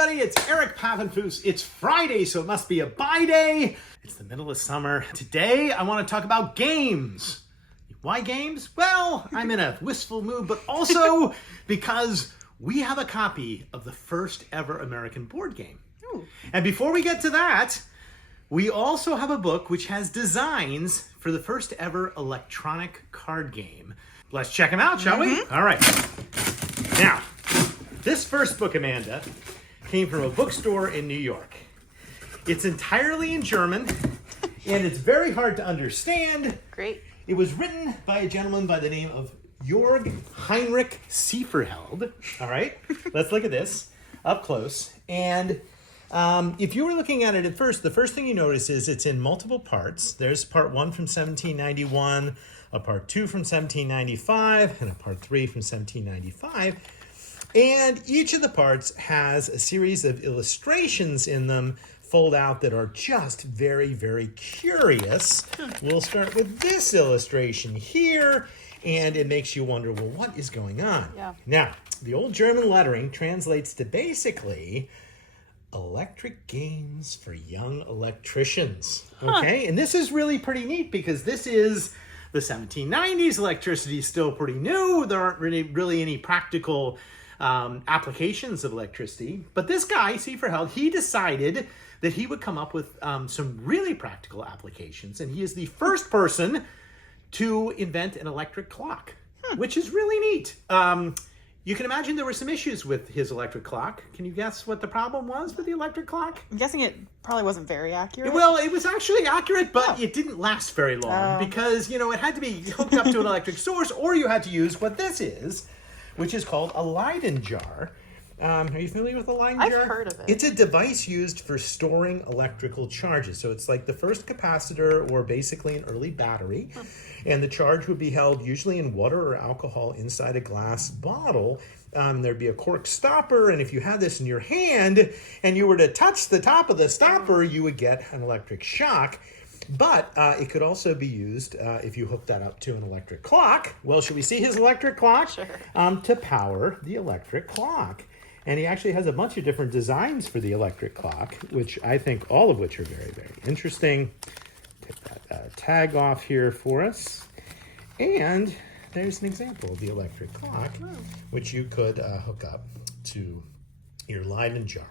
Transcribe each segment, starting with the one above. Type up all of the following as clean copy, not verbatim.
everybody, it's Eric Papenfoos. It's Friday, so it must be a buy day. It's the middle of summer. Today, I want to talk about games. Why games? Well, I'm in a wistful mood, but also because we have a copy of the first ever American board game. Ooh. And before we get to that, we also have a book which has designs for the first ever electronic card game. Let's check them out, shall we? All right. Now, this first book, Amanda, came from a bookstore in New York. It's entirely in German, and it's very hard to understand. Great. It was written by a gentleman by the name of Jörg Heinrich Sieferheld. All right, let's look at this up close. And if you were looking at it at first, the first thing you notice is it's in multiple parts. There's part 1 from 1791, a part 2 from 1795, and a part 3 from 1795. And each of the parts has a series of illustrations in them, fold out, that are just very, very curious. We'll start with this illustration here, and it makes you wonder, well, what is going on? Yeah. Now, the old German lettering translates to basically electric games for young electricians. Okay, and this is really pretty neat because this is the 1790s. Electricity is still pretty new. There aren't really any practical applications of electricity. But this guy, Sieferheld, he decided that he would come up with some really practical applications. And he is the first person to invent an electric clock, which is really neat. You can imagine there were some issues with his electric clock. Can you guess what the problem was with the electric clock? I'm guessing it probably wasn't very accurate. Well, it was actually accurate, but it didn't last very long because, it had to be hooked up to an electric source, or you had to use what this is, which is called a Leyden jar. Are you familiar with a Leyden jar? I've heard of it. It's a device used for storing electrical charges. So it's like the first capacitor, or basically an early battery. And the charge would be held usually in water or alcohol inside a glass bottle. There'd be a cork stopper, and if you had this in your hand and you were to touch the top of the stopper, you would get an electric shock. But it could also be used if you hook that up to an electric clock. Well, should we see his electric clock? Sure. To power the electric clock. And he actually has a bunch of different designs for the electric clock, which I think all of which are very, very interesting. Take that tag off here for us. And there's an example of the electric clock, which you could hook up to your Leyden jar.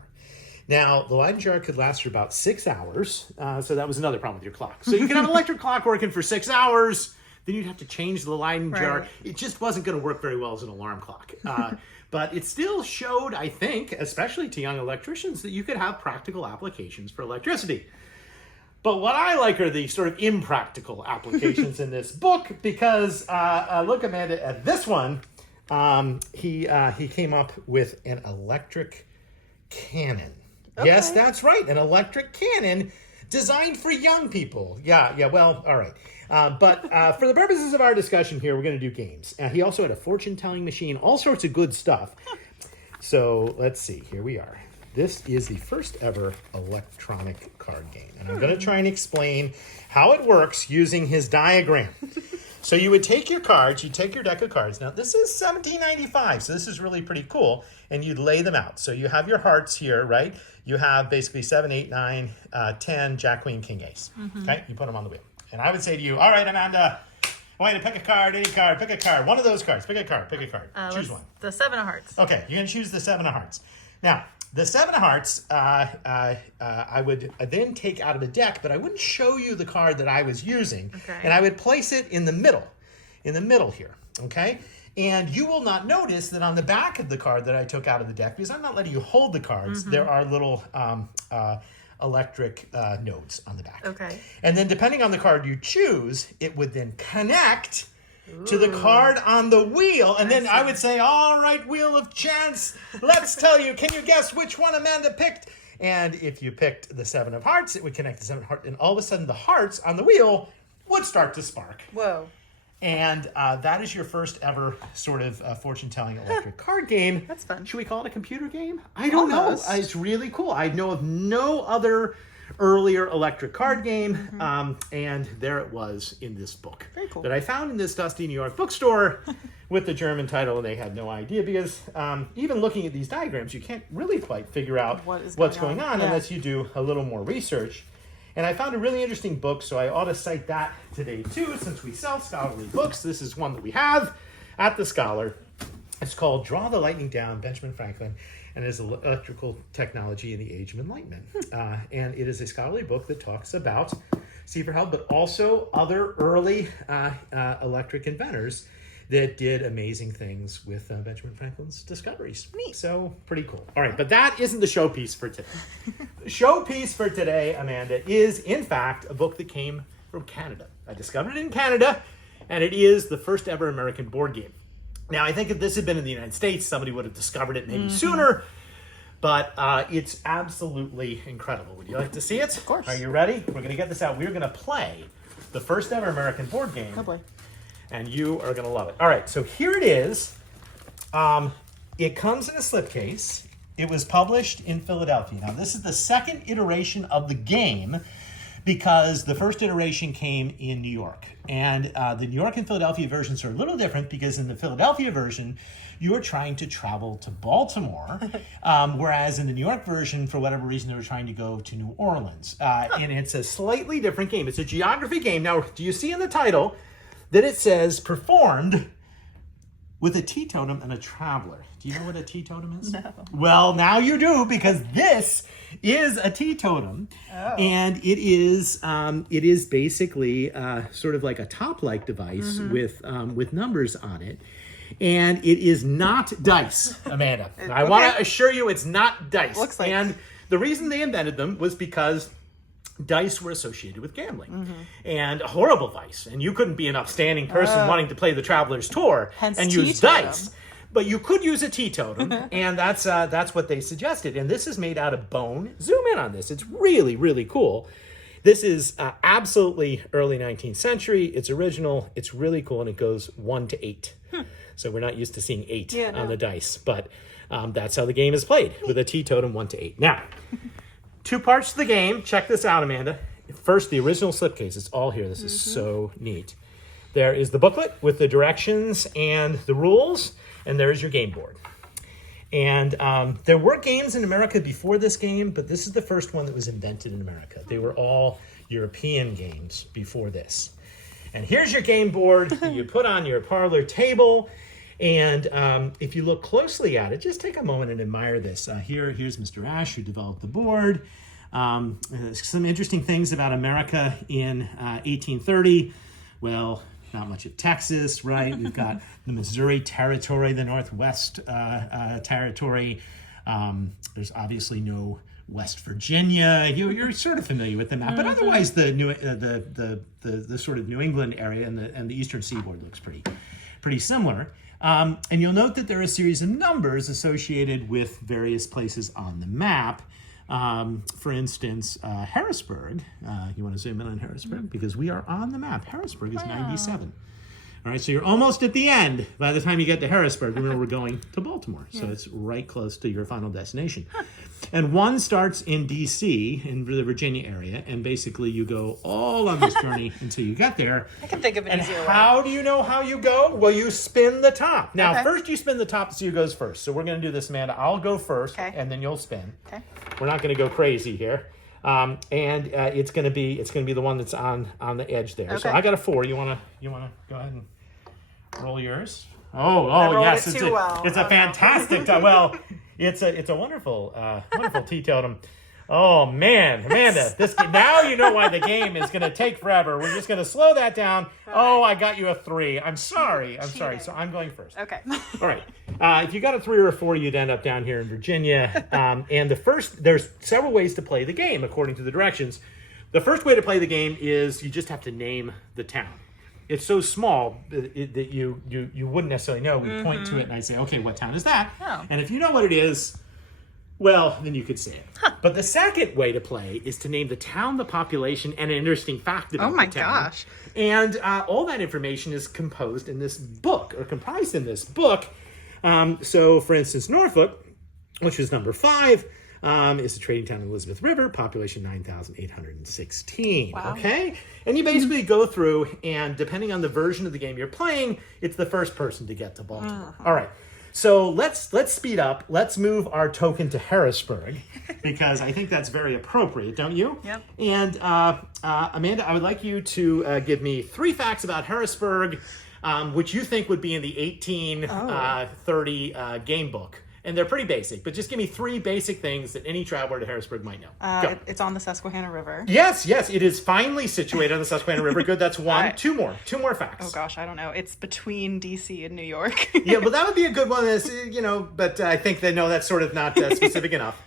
Now, the Leyden jar could last for about 6 hours, so that was another problem with your clock. So you could have an electric clock working for 6 hours, then you'd have to change the Leyden jar. It just wasn't going to work very well as an alarm clock. But it still showed, I think, especially to young electricians, that you could have practical applications for electricity. But what I like are the sort of impractical applications in this book, because look, Amanda, at this one. He came up with an electric cannon. Okay. Yes, that's right, an electric cannon designed for young people. Yeah, well, all right. But for the purposes of our discussion here, we're going to do games. He also had a fortune-telling machine, all sorts of good stuff. So let's see, here we are. This is the first ever electronic card game. And I'm going to try and explain how it works using his diagram. So you would take your cards, you take your deck of cards. Now, this is 1795, so this is really pretty cool. And you'd lay them out. So you have your hearts here, right? You have basically 7, 8, 9, 10, Jack, Queen, King, Ace. Okay? You put them on the wheel. And I would say to you, all right, Amanda, I want you to pick a card, any card, pick a card. One of those cards, pick a card. Choose one. The 7 of hearts. Okay, you're going to choose the 7 of hearts. Now, the 7 of hearts, I would then take out of the deck, but I wouldn't show you the card that I was using. Okay. And I would place it in the middle here, okay? And you will not notice that on the back of the card that I took out of the deck, because I'm not letting you hold the cards, there are little electric nodes on the back. Okay. And then depending on the card you choose, it would then connect to the card on the wheel. And then I would say, all right, Wheel of Chance, let's tell you, can you guess which one Amanda picked? And if you picked the 7 of hearts, it would connect the 7 of hearts. And all of a sudden, the hearts on the wheel would start to spark. Whoa. And that is your first ever sort of fortune-telling electric card game. That's fun. Should we call it a computer game? I don't know. It's really cool. I know of no other earlier electric card game, and there it was in this book Very cool. that I found in this dusty New York bookstore with the German title, and they had no idea because even looking at these diagrams, you can't really quite figure out what's going on unless you do a little more research. And I found a really interesting book, so I ought to cite that today too, since we sell scholarly books. This is one that we have at the Scholar. It's called Draw the Lightning Down, Benjamin Franklin, and it is electrical technology in the age of enlightenment. And it is a scholarly book that talks about Stephen Held, but also other early electric inventors that did amazing things with Benjamin Franklin's discoveries. Neat. So pretty cool. All right, but that isn't the showpiece for today. The showpiece for today, Amanda, is in fact a book that came from Canada. I discovered it in Canada, and it is the first ever American board game. Now, I think if this had been in the United States, somebody would have discovered it maybe sooner, but it's absolutely incredible. Would you like to see it? Of course. Are you ready? We're going to get this out. We're going to play the first ever American board game. Oh boy. And you are going to love it. All right, so here it is. It comes in a slipcase. It was published in Philadelphia. Now, this is the second iteration of the game because the first iteration came in New York. And the New York and Philadelphia versions are a little different because in the Philadelphia version, you are trying to travel to Baltimore, whereas in the New York version, for whatever reason, they were trying to go to New Orleans. And it's a slightly different game. It's a geography game. Now, do you see in the title that it says performed with a teetotum and a traveler? Do you know what a teetotum is? No. Well, now you do, because this is a teetotum, and it is basically sort of like a top-like device with numbers on it, and it is not dice, Amanda. I want to assure you, it's not dice. Looks like. And the reason they invented them was because dice were associated with gambling and a horrible vice. And you couldn't be an upstanding person wanting to play the Traveler's Tour and use teetotum. dice. But you could use a teetotum, and that's what they suggested. And this is made out of bone. Zoom in on this. It's really, really cool. This is absolutely early 19th century. It's original. It's really cool, and it goes 1 to 8. So we're not used to seeing 8 on the dice. But that's how the game is played, with a teetotum 1 to 8. Now, 2 parts to the game. Check this out, Amanda. First, the original slipcase. It's all here. This is so neat. There is the booklet with the directions and the rules, and there is your game board. And there were games in America before this game, but this is the first one that was invented in America. They were all European games before this. And here's your game board that you put on your parlor table. And if you look closely at it, just take a moment and admire this. Here's Mr. Ash, who developed the board. Some interesting things about America in 1830. Well, not much of Texas, right? We've got the Missouri Territory, the Northwest Territory. There's obviously no West Virginia. You're sort of familiar with the map, but otherwise the sort of New England area and the Eastern Seaboard looks pretty similar. And you'll note that there are a series of numbers associated with various places on the map. For instance, Harrisburg. You want to zoom in on Harrisburg? Because we are on the map. Harrisburg is 97. All right, so you're almost at the end. By the time you get to Harrisburg, remember we're going to Baltimore. So it's right close to your final destination. And one starts in D.C., in the Virginia area, and basically you go all on this journey until you get there. I can think of an easier way. How do you know how you go? Well, you spin the top. Now, first you spin the top, so you goes first. So we're going to do this, Amanda. I'll go first, and then you'll spin. Okay. We're not going to go crazy here. And it's going to be the one that's on the edge there. So I got a 4. You want to go ahead and roll yours? Oh yes, it's a fantastic time. Well, it's a wonderful teetotum. Oh man, Amanda, now you know why the game is going to take forever. We're just going to slow that down. Oh, I got you a 3. I'm sorry. So I'm going first. Okay. All right. If you got a 3 or a 4, you'd end up down here in Virginia. And there's several ways to play the game according to the directions. The first way to play the game is you just have to name the town. It's so small that you wouldn't necessarily know. We point to it and I say, okay, what town is that? Oh. And if you know what it is, well, then you could say it. But the second way to play is to name the town, the population, and an interesting fact about the town. Gosh. And all that information is composed in this book, or comprised in this book. So, for instance, Norfolk, which is number 5, It's a trading town in Elizabeth River, population 9,816. Wow. Okay? And you basically go through, and depending on the version of the game you're playing, it's the first person to get to Baltimore. All right. So let's speed up. Let's move our token to Harrisburg, because I think that's very appropriate, don't you? Yep. And Amanda, I would like you to give me 3 facts about Harrisburg, which you think would be in the 1830 game book. And they're pretty basic, but just give me 3 basic things that any traveler to Harrisburg might know. Go. It's on the Susquehanna River. Yes, it is finely situated on the Susquehanna River. Good, that's one. Right. Two more facts. Oh gosh, I don't know. It's between DC and New York. Yeah, well, that would be a good one, but I think they know that's sort of not specific enough.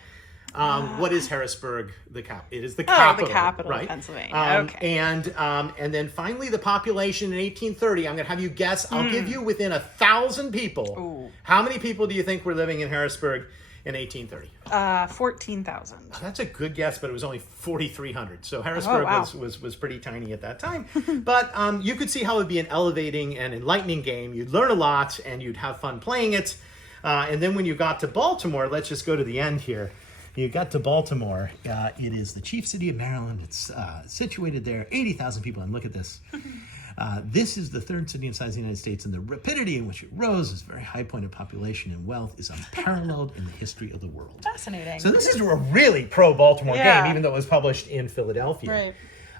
What is Harrisburg? It is the capital. The capital right? of Pennsylvania. Okay. And then finally the population in 1830. I'm going to have you guess. I'll give you within 1,000 people. Ooh. How many people do you think were living in Harrisburg in 1830? 14,000. That's a good guess, but it was only 4,300. So Harrisburg was pretty tiny at that time. But you could see how it would be an elevating and enlightening game. You'd learn a lot, and you'd have fun playing it. And then when you got to Baltimore, let's just go to the end here. You got to Baltimore. It is the chief city of Maryland. It's situated there, 80,000 people. And look at this. This is the 3rd city in size in the United States, and the rapidity in which it rose, this very high point of population and wealth, is unparalleled in the history of the world. Fascinating. So this is a really pro-Baltimore Yeah. game, even though it was published in Philadelphia.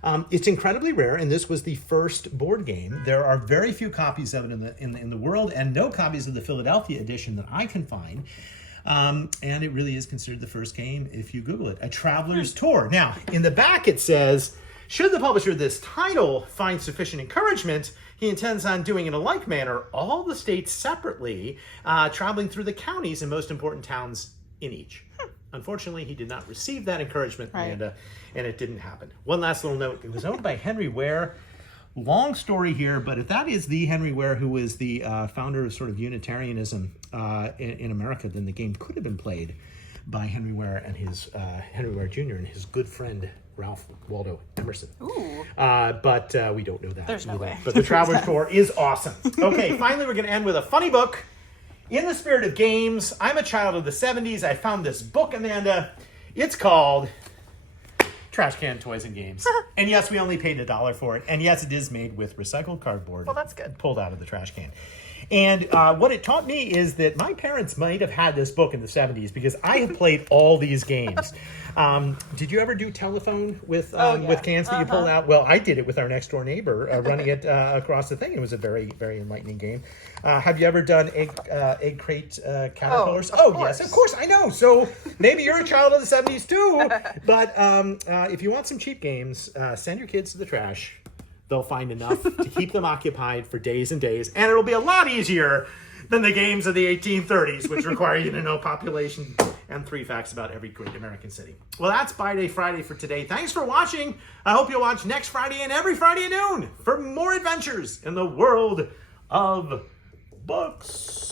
Right. It's incredibly rare, and this was the first board game. There are very few copies of it in the world, and no copies of the Philadelphia edition that I can find. And it really is considered the first game, if you Google it, A Traveler's Tour. Now, in the back it says, should the publisher of this title find sufficient encouragement, he intends on doing in a like manner all the states separately, traveling through the counties and most important towns in each. Unfortunately, he did not receive that encouragement, Right. and it didn't happen. One last little note. It was owned by Henry Ware. Long story here, but if that is the Henry Ware who was the founder of sort of Unitarianism in America, then the game could have been played by Henry Ware and his Henry Ware Jr. and his good friend Ralph Waldo Emerson. Ooh. But we don't know that. There's no way. But the Traveler's Tour is awesome. Okay, finally we're going to end with a funny book. In the spirit of games, I'm a child of the 70s. I found this book, Amanda. It's called Trash Can Toys and Games. And yes, we only paid $1 for it. And yes, it is made with recycled cardboard. Well, that's good. Pulled out of the trash can. And what it taught me is that my parents might have had this book in the 70s, because I have played all these games. Did you ever do telephone with cans that you pulled out? Well, I did it with our next door neighbor, running it across the thing. It was a very, very enlightening game. Have you ever done egg crate caterpillars? Oh, yes, of course, I know. So maybe you're a child of the 70s too. But if you want some cheap games, send your kids to the trash. They'll find enough to keep them occupied for days and days, and it'll be a lot easier than the games of the 1830s, which require you to know population and 3 facts about every great American city. Well, that's Buy Day Friday for today. Thanks for watching. I hope you'll watch next Friday and every Friday at noon for more adventures in the world of books.